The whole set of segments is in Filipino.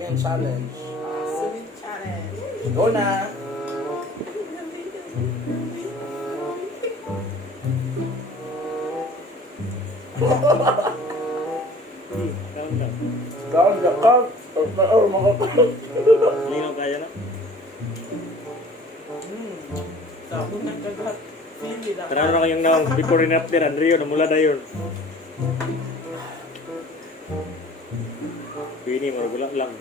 Samyang challenge. Sweet challenge. Go na! Count lang. Down the count. Or mga count. Linaw kaya na. Sabi ng kagat. Pili lang. Tara na kayong naong before and after, Andrea, namula na yun. Pini, maragula lang.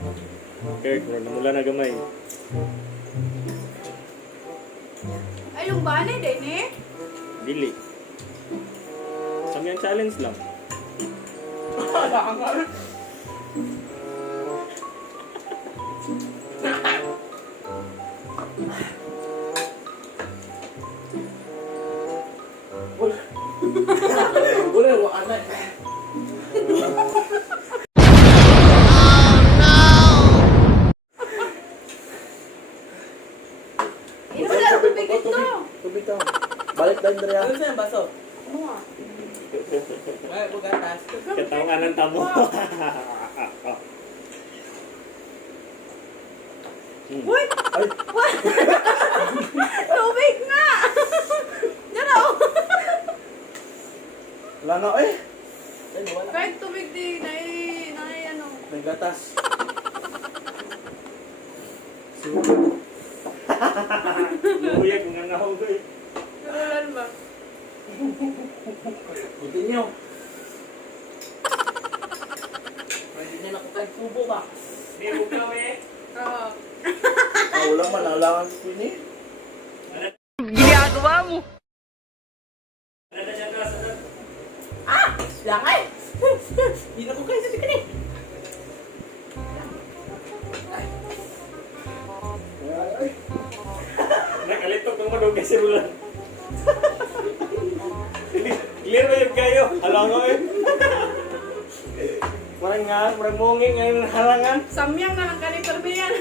Kirk, namula na gamay. Ay, yung bane din eh. Dili. Samyang challenge lang. Boleh, wak anak. Inom na, tubig ito. Tubig to. Balik tayo, Andrea. Ano sa'yo, baso? Ano ah? May bugatas. Katawangan ng tamo. Uy! Ay, Tubig na! Yan o! wala na eh. Ay, wala. Kahit tubig din, ano. May gatas. Luya kung nga ako eh. Karulan ba? Buti nyo. Pwede na ako kahit tubo ba? Hindi mo kami. Oo. Wala man, nalangan ko ni. Ginagawa mo! Ano na siya ka? Langay! Hindi na ko kayo sa tikin eh. Ay, Nakalitok ng madog kasi ulan. Clear ba yung kayo? Halangan eh. Marang nga, marang munging ngayon ng halangan. Samyang na lang kani perbiyan.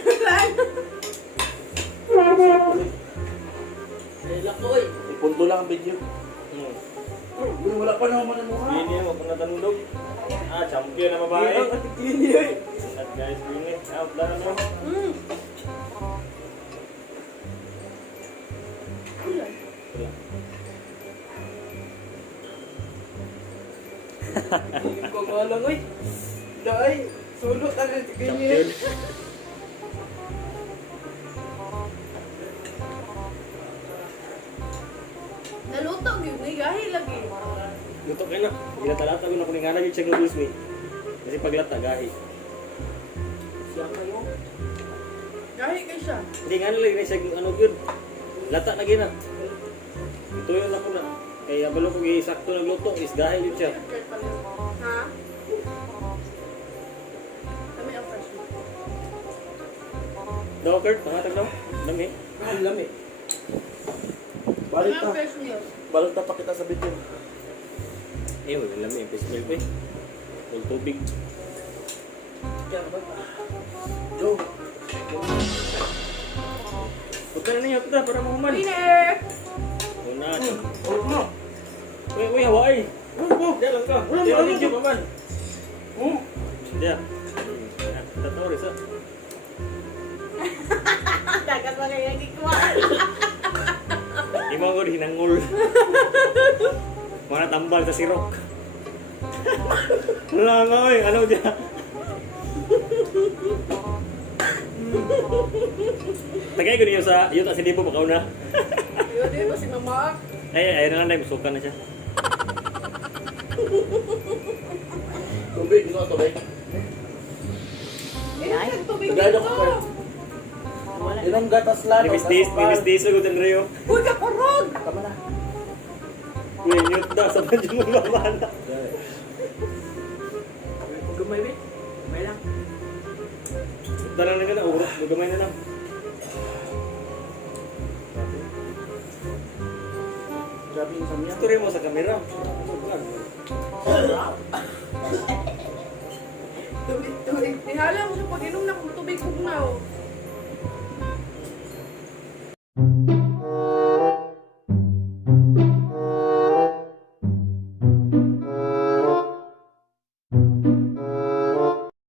Dahil ako eh. ipunto lang ang video. Uy, wala pa naman ang mukha. Hindi mo kung natanudog. Champion na babae. Hindi ako tikin eh. At guys, bini. Wala na mo. Hindi ko malang eh. Dahil, sulot ang tikin eh. Champion. Naluto, yun. Gahi lagi. Luto ka na. Ginata-lata ko na kung nga naging siyang noodles ni. Kasi paglata, gahi. Siya kayo. Gahi kay siya. Hindi nga nalagay na siya ano yun. Lata na gina. Ito yun ako na. Kaya balo ko sakto nagluto. Is gahi yun siya. Ha? Kami ang fresh meat. Daw, Kurt. Pangatag daw. Dami. Ang lami. Kami Balik ang na. fresh meat. Balik na pa kita sa video. Eh, wala lami. Fish milk eh. Full tubig. Siya ba? Go. Punta na niyo. Punta para mahuman. Winner! Una. Ulit mo. Uy, Hawaii. Diyan lang ka. Diyan lang video paman. Diyan. Tatawa rin sa. Dagat ba kayo nagkikuha? Imong ko hinangol. Mga tambal sa sirok. Wala nga eh. Ano dyan? Tagay ko niyo sa yuta si Dipo bakaw na. Yun din ba si Mama? Ay na lang dahil musukan na siya. Tubig, ino tubig. Eh, tubig Tagay dito. ko, Kurt. Inom gatas lang. Nimis-dis ko din Rio. Uy, kakurog! Tama na. Uy, mute daw sa badyo mo mamana. Kung gamay ba? Gamay lang. Dala na ka na, urok. Magamay na lang. Grabe yung samyang. Story mo sa kamera. Tubig, tubig. Ihala mo siya pag inom na kung tubig kong na.